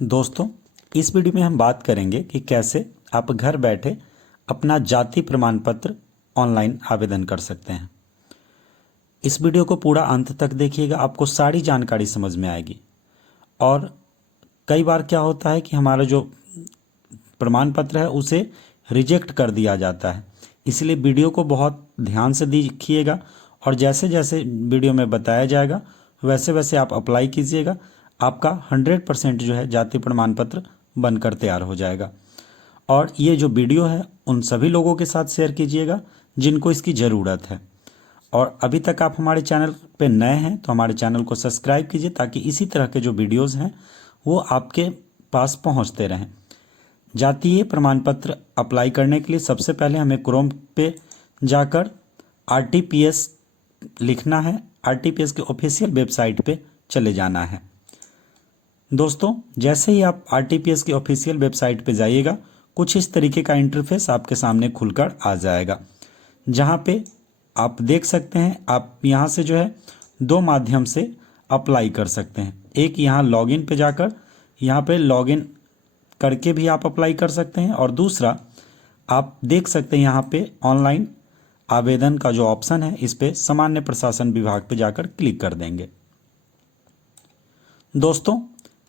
दोस्तों, इस वीडियो में हम बात करेंगे कि कैसे आप घर बैठे अपना जाति प्रमाण पत्र ऑनलाइन आवेदन कर सकते हैं। इस वीडियो को पूरा अंत तक देखिएगा, आपको सारी जानकारी समझ में आएगी। और कई बार क्या होता है कि हमारा जो प्रमाण पत्र है उसे रिजेक्ट कर दिया जाता है, इसलिए वीडियो को बहुत ध्यान से देखिएगा और जैसे जैसे वीडियो में बताया जाएगा वैसे वैसे आप अप्लाई कीजिएगा। आपका 100% जो है जाति प्रमाण पत्र बनकर तैयार हो जाएगा। और ये जो वीडियो है उन सभी लोगों के साथ शेयर कीजिएगा जिनको इसकी ज़रूरत है। और अभी तक आप हमारे चैनल पे नए हैं तो हमारे चैनल को सब्सक्राइब कीजिए ताकि इसी तरह के जो वीडियोज़ हैं वो आपके पास पहुंचते रहें। जातीय प्रमाण पत्र अप्लाई करने के लिए सबसे पहले हमें क्रोम पे जाकर RTPS लिखना है। RTPS के ऑफिशियल वेबसाइट पे चले जाना है। दोस्तों, जैसे ही आप RTPS की ऑफिशियल वेबसाइट पे जाइएगा कुछ इस तरीके का इंटरफेस आपके सामने खुलकर आ जाएगा, जहाँ पे आप देख सकते हैं आप यहाँ से जो है दो माध्यम से अप्लाई कर सकते हैं। एक यहाँ लॉगिन पे जाकर यहाँ पे लॉगिन करके भी आप अप्लाई कर सकते हैं, और दूसरा आप देख सकते हैं यहाँ पे ऑनलाइन आवेदन का जो ऑप्शन है इस पे सामान्य प्रशासन विभाग पे जाकर क्लिक कर देंगे। दोस्तों,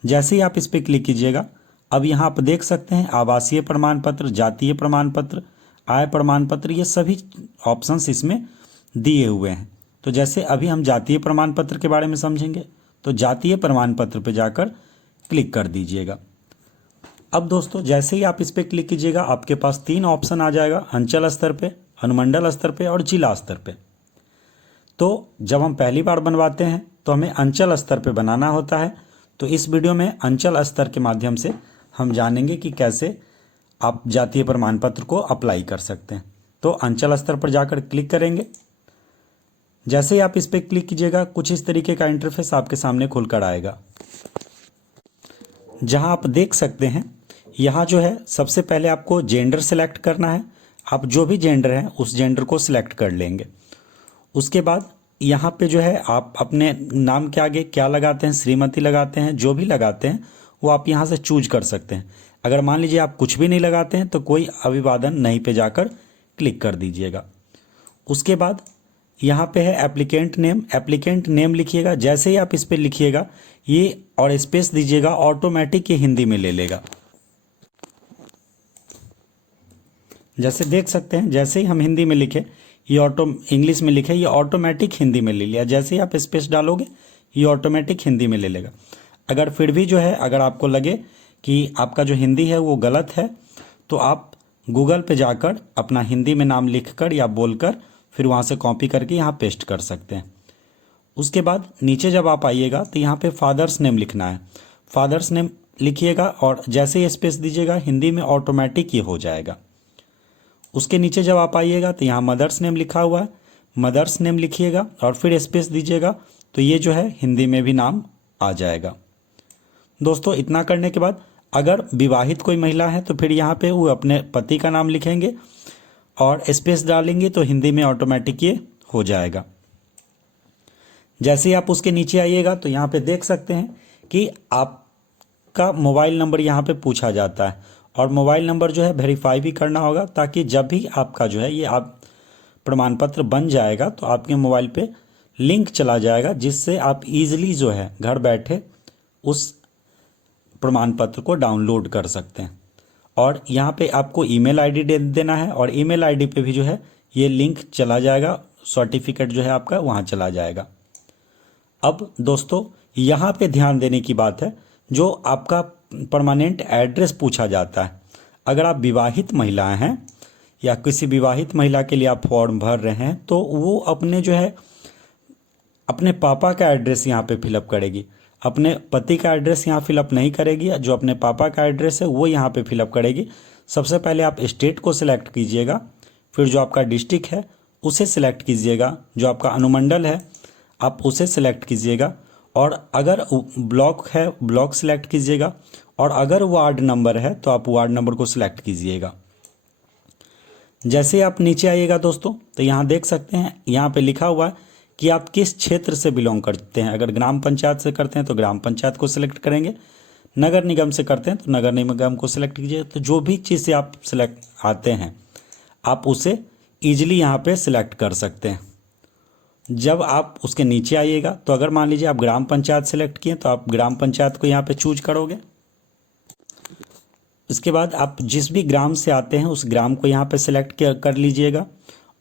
जैसे ही आप इस पर क्लिक कीजिएगा अब यहाँ आप देख सकते हैं आवासीय प्रमाण पत्र, जातीय प्रमाण पत्र, आय प्रमाण पत्र, ये सभी ऑप्शंस इसमें दिए हुए हैं। तो जैसे अभी हम जातीय प्रमाण पत्र के बारे में समझेंगे तो जातीय प्रमाण पत्र पे जाकर क्लिक कर दीजिएगा। अब दोस्तों, जैसे ही आप इस पर क्लिक कीजिएगा आपके पास 3 ऑप्शन आ जाएगा, अंचल स्तर पे, अनुमंडल स्तर पे और जिला स्तर पे। तो जब हम पहली बार बनवाते हैं तो हमें अंचल स्तर पे बनाना होता है। तो इस वीडियो में अंचल स्तर के माध्यम से हम जानेंगे कि कैसे आप जातीय प्रमाण पत्र को अप्लाई कर सकते हैं। तो अंचल स्तर पर जाकर क्लिक करेंगे। जैसे ही आप इस पर क्लिक कीजिएगा कुछ इस तरीके का इंटरफेस आपके सामने खुलकर आएगा, जहां आप देख सकते हैं यहाँ जो है सबसे पहले आपको जेंडर सेलेक्ट करना है। आप जो भी जेंडर है उस जेंडर को सिलेक्ट कर लेंगे। उसके बाद यहाँ पे जो है आप अपने नाम के आगे क्या लगाते हैं, श्रीमती लगाते हैं, जो भी लगाते हैं वो आप यहाँ से चूज कर सकते हैं। अगर मान लीजिए आप कुछ भी नहीं लगाते हैं तो कोई अभिवादन नहीं पे जाकर क्लिक कर दीजिएगा। उसके बाद यहाँ पे है एप्लीकेंट नेम। एप्लीकेंट नेम लिखिएगा। जैसे ही आप इस पर लिखिएगा ये और स्पेस दीजिएगा, ऑटोमेटिक ये हिंदी में ले लेगा। जैसे देख सकते हैं जैसे ही हम हिंदी में लिखे ये इंग्लिश में लिखे ये ऑटोमेटिक हिंदी में ले लिया। जैसे ही आप स्पेस डालोगे ये ऑटोमेटिक हिंदी में ले लेगा। अगर फिर भी जो है अगर आपको लगे कि आपका जो हिंदी है वो गलत है तो आप गूगल पे जाकर अपना हिंदी में नाम लिखकर या बोलकर फिर वहाँ से कॉपी करके यहाँ पेस्ट कर सकते हैं। उसके बाद नीचे जब आप आइएगा तो यहाँ पे फादर्स नेम लिखना है। फादर्स नेम लिखिएगा और जैसे ही स्पेस दीजिएगा हिंदी में ऑटोमेटिक ये हो जाएगा। उसके नीचे जब आप आइएगा तो यहाँ मदर्स नेम लिखा हुआ है, मदर्स नेम लिखिएगा और फिर स्पेस दीजिएगा तो ये जो है हिंदी में भी नाम आ जाएगा। दोस्तों, इतना करने के बाद अगर विवाहित कोई महिला है तो फिर यहाँ पे वो अपने पति का नाम लिखेंगे और स्पेस डालेंगे तो हिंदी में ऑटोमेटिक ये हो जाएगा। जैसे ही आप उसके नीचे आइएगा तो यहाँ पे देख सकते हैं कि आपका मोबाइल नंबर यहाँ पे पूछा जाता है और मोबाइल नंबर जो है वेरीफाई भी करना होगा ताकि जब भी आपका जो है ये आप प्रमाण पत्र बन जाएगा तो आपके मोबाइल पे लिंक चला जाएगा, जिससे आप इजीली जो है घर बैठे उस प्रमाण पत्र को डाउनलोड कर सकते हैं। और यहाँ पे आपको ईमेल आईडी दे देना है और ईमेल आईडी पे भी जो है ये लिंक चला जाएगा, सर्टिफिकेट जो है आपका वहाँ चला जाएगा। अब दोस्तों, यहाँ पे ध्यान देने की बात है, जो आपका परमानेंट एड्रेस पूछा जाता है। अगर आप विवाहित महिलाएं हैं या किसी विवाहित महिला के लिए आप फॉर्म भर रहे हैं तो वो अपने जो है अपने पापा का एड्रेस यहाँ पे फिलअप करेगी, अपने पति का एड्रेस यहाँ फिलअप नहीं करेगी। जो अपने पापा का एड्रेस है वो यहाँ पे फिलअप करेगी। सबसे पहले आप स्टेट को सिलेक्ट कीजिएगा, फिर जो आपका डिस्ट्रिक्ट है उसे सिलेक्ट कीजिएगा, जो आपका अनुमंडल है आप उसे सिलेक्ट कीजिएगा, और अगर ब्लॉक है ब्लॉक सिलेक्ट कीजिएगा, और अगर वार्ड नंबर है तो आप वार्ड नंबर को सिलेक्ट कीजिएगा। जैसे आप नीचे आइएगा दोस्तों तो यहाँ देख सकते हैं यहाँ पे लिखा हुआ है कि आप किस क्षेत्र से बिलोंग करते हैं। अगर ग्राम पंचायत से करते हैं तो ग्राम पंचायत को सिलेक्ट करेंगे, नगर निगम से करते हैं तो नगर निगम को सिलेक्ट कीजिए। तो जो भी चीज़ से आप सिलेक्ट आते हैं आप उसे ईजिली यहाँ पे सिलेक्ट कर सकते हैं। जब आप उसके नीचे आइएगा तो अगर मान लीजिए आप ग्राम पंचायत सिलेक्ट किए तो आप ग्राम पंचायत को यहाँ पे चूज करोगे। इसके बाद आप जिस भी ग्राम से आते हैं उस ग्राम को यहाँ पे सिलेक्ट कर लीजिएगा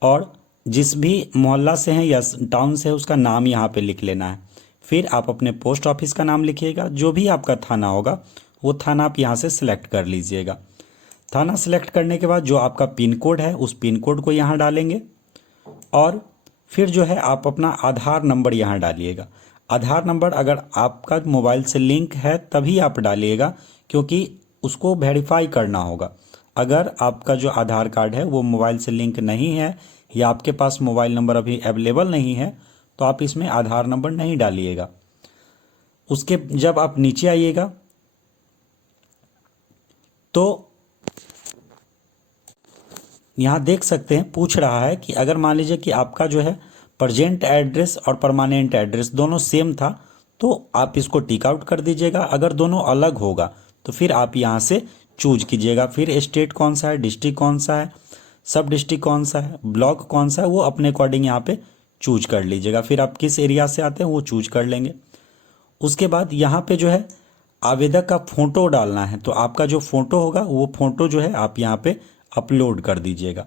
और जिस भी मोहल्ला से हैं या टाउन से है उसका नाम यहाँ पे लिख लेना है। फिर आप अपने पोस्ट ऑफिस का नाम लिखिएगा। जो भी आपका थाना होगा वो थाना आप यहाँ से सिलेक्ट कर लीजिएगा। थाना सिलेक्ट करने के बाद जो आपका पिन कोड है उस पिन कोड को यहाँ डालेंगे और फिर जो है आप अपना आधार नंबर यहाँ डालिएगा। आधार नंबर अगर आपका मोबाइल से लिंक है तभी आप डालिएगा, क्योंकि उसको वेरीफाई करना होगा। अगर आपका जो आधार कार्ड है वो मोबाइल से लिंक नहीं है या आपके पास मोबाइल नंबर अभी अवेलेबल नहीं है तो आप इसमें आधार नंबर नहीं डालिएगा। उसके जब आप नीचे आइएगा तो यहाँ देख सकते हैं पूछ रहा है कि अगर मान लीजिए कि आपका जो है प्रेजेंट एड्रेस और परमानेंट एड्रेस दोनों सेम था तो आप इसको टिक आउट कर दीजिएगा। अगर दोनों अलग होगा तो फिर आप यहाँ से चूज कीजिएगा। फिर स्टेट कौन सा है, डिस्ट्रिक्ट कौन सा है, सब डिस्ट्रिक्ट कौन सा है, ब्लॉक कौन सा है, वो अपने अकॉर्डिंग यहाँ पे चूज कर लीजिएगा। फिर आप किस एरिया से आते हैं वो चूज कर लेंगे। उसके बाद यहाँ पे जो है आवेदक का फ़ोटो डालना है। तो आपका जो फ़ोटो होगा वो फ़ोटो जो है आप यहाँ पे अपलोड कर दीजिएगा।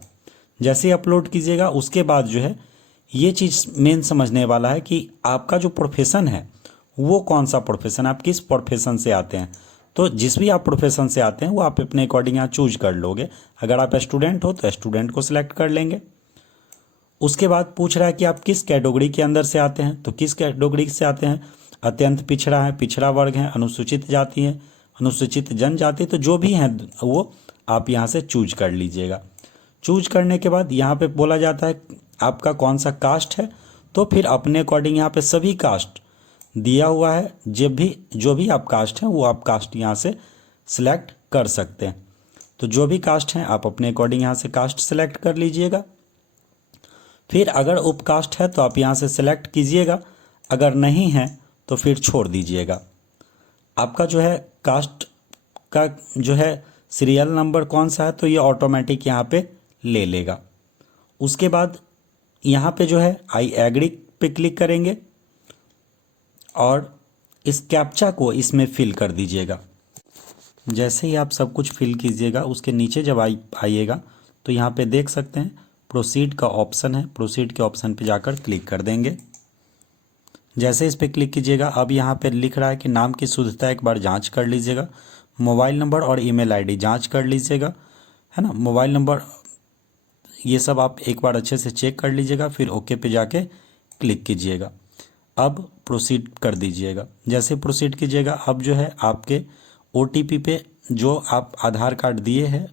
जैसे ही अपलोड कीजिएगा उसके बाद जो है ये चीज़ मेन समझने वाला है कि आपका जो प्रोफेशन है वो कौन सा प्रोफेशन, आप किस प्रोफेशन से आते हैं। तो जिस भी आप प्रोफेशन से आते हैं वो आप अपने अकॉर्डिंग यहाँ चूज कर लोगे। अगर आप स्टूडेंट हो तो स्टूडेंट को सिलेक्ट कर लेंगे। उसके बाद पूछ रहा है कि आप किस कैटेगरी के अंदर से आते हैं, तो किस कैटेगरी से आते हैं। अत्यंत पिछड़ा है, पिछड़ा वर्ग है, अनुसूचित जाति है, अनुसूचित जनजाति, तो जो भी हैं वो आप यहाँ से चूज कर लीजिएगा। चूज करने के बाद यहाँ पे बोला जाता है आपका कौन सा कास्ट है, तो फिर अपने अकॉर्डिंग यहाँ पे सभी कास्ट दिया हुआ है। जब भी जो भी आप कास्ट हैं वो आप कास्ट यहाँ से सिलेक्ट कर सकते हैं। तो जो भी कास्ट हैं आप अपने अकॉर्डिंग यहाँ से कास्ट सिलेक्ट कर लीजिएगा। फिर अगर उपकास्ट है तो आप यहाँ से सिलेक्ट कीजिएगा, अगर नहीं है तो फिर छोड़ दीजिएगा। आपका जो है कास्ट का जो है सीरियल नंबर कौन सा है तो ये ऑटोमेटिक यहाँ पे ले लेगा। उसके बाद यहाँ पे जो है आई एग्री पे क्लिक करेंगे और इस कैप्चा को इसमें फिल कर दीजिएगा। जैसे ही आप सब कुछ फिल कीजिएगा उसके नीचे जब आइएगा तो यहाँ पे देख सकते हैं प्रोसीड का ऑप्शन है। प्रोसीड के ऑप्शन पे जाकर क्लिक कर देंगे। जैसे इस पे क्लिक कीजिएगा अब यहाँ पे लिख रहा है कि नाम की शुद्धता एक बार जांच कर लीजिएगा, मोबाइल नंबर और ईमेल आईडी जांच कर लीजिएगा, है ना। मोबाइल नंबर ये सब आप एक बार अच्छे से चेक कर लीजिएगा, फिर ओके पे जाके क्लिक कीजिएगा। अब प्रोसीड कर दीजिएगा। जैसे प्रोसीड कीजिएगा अब जो है आपके ओटीपी पे जो आप आधार कार्ड दिए हैं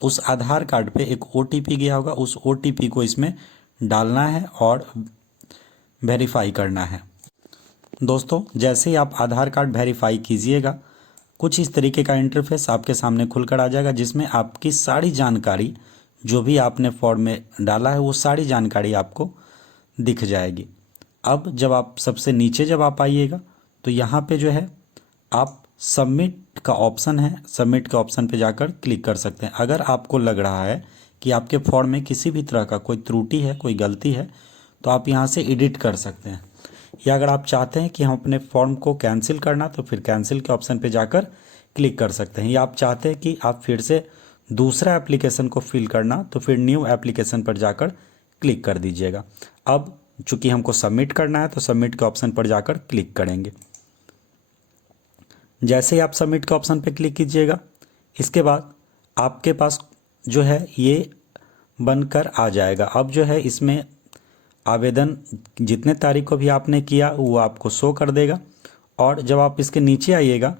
उस आधार कार्ड पे एक ओटीपी गया होगा, उस ओटीपी को इसमें डालना है और वेरीफाई करना है। दोस्तों जैसे ही आप आधार कार्ड वेरीफाई कीजिएगा कुछ इस तरीके का इंटरफेस आपके सामने खुलकर आ जाएगा, जिसमें आपकी सारी जानकारी जो भी आपने फॉर्म में डाला है वो सारी जानकारी आपको दिख जाएगी। अब जब आप सबसे नीचे जब आप आइएगा तो यहाँ पे जो है आप सबमिट का ऑप्शन है, सबमिट के ऑप्शन पे जाकर क्लिक कर सकते हैं। अगर आपको लग रहा है कि आपके फॉर्म में किसी भी तरह का कोई त्रुटि है, कोई गलती है, तो आप यहाँ से एडिट कर सकते हैं। या अगर आप चाहते हैं कि हम अपने फॉर्म को कैंसिल करना तो फिर कैंसिल के ऑप्शन पे जाकर क्लिक कर सकते हैं। या आप चाहते हैं कि आप फिर से दूसरा एप्लीकेशन को फिल करना तो फिर न्यू एप्लीकेशन पर जाकर क्लिक कर दीजिएगा। अब चूंकि हमको सबमिट करना है तो सबमिट के ऑप्शन पर जाकर क्लिक करेंगे। जैसे ही आप सबमिट के ऑप्शन पर क्लिक कीजिएगा इसके बाद आपके पास जो है ये बनकर आ जाएगा। अब जो है इसमें आवेदन जितने तारीख को भी आपने किया वो आपको शो कर देगा और जब आप इसके नीचे आइएगा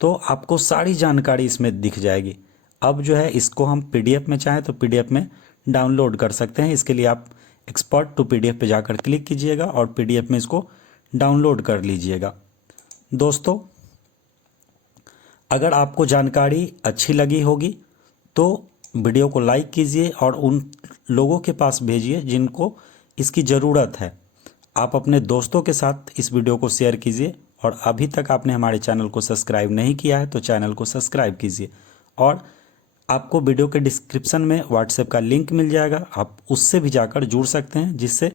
तो आपको सारी जानकारी इसमें दिख जाएगी। अब जो है इसको हम पीडीएफ में चाहें तो पीडीएफ में डाउनलोड कर सकते हैं। इसके लिए आप एक्सपोर्ट टू पीडीएफ पे जाकर क्लिक कीजिएगा और पीडीएफ में इसको डाउनलोड कर लीजिएगा। दोस्तों अगर आपको जानकारी अच्छी लगी होगी तो वीडियो को लाइक कीजिए और उन लोगों के पास भेजिए जिनको इसकी ज़रूरत है। आप अपने दोस्तों के साथ इस वीडियो को शेयर कीजिए और अभी तक आपने हमारे चैनल को सब्सक्राइब नहीं किया है तो चैनल को सब्सक्राइब कीजिए। और आपको वीडियो के डिस्क्रिप्शन में व्हाट्सएप का लिंक मिल जाएगा, आप उससे भी जाकर जुड़ सकते हैं, जिससे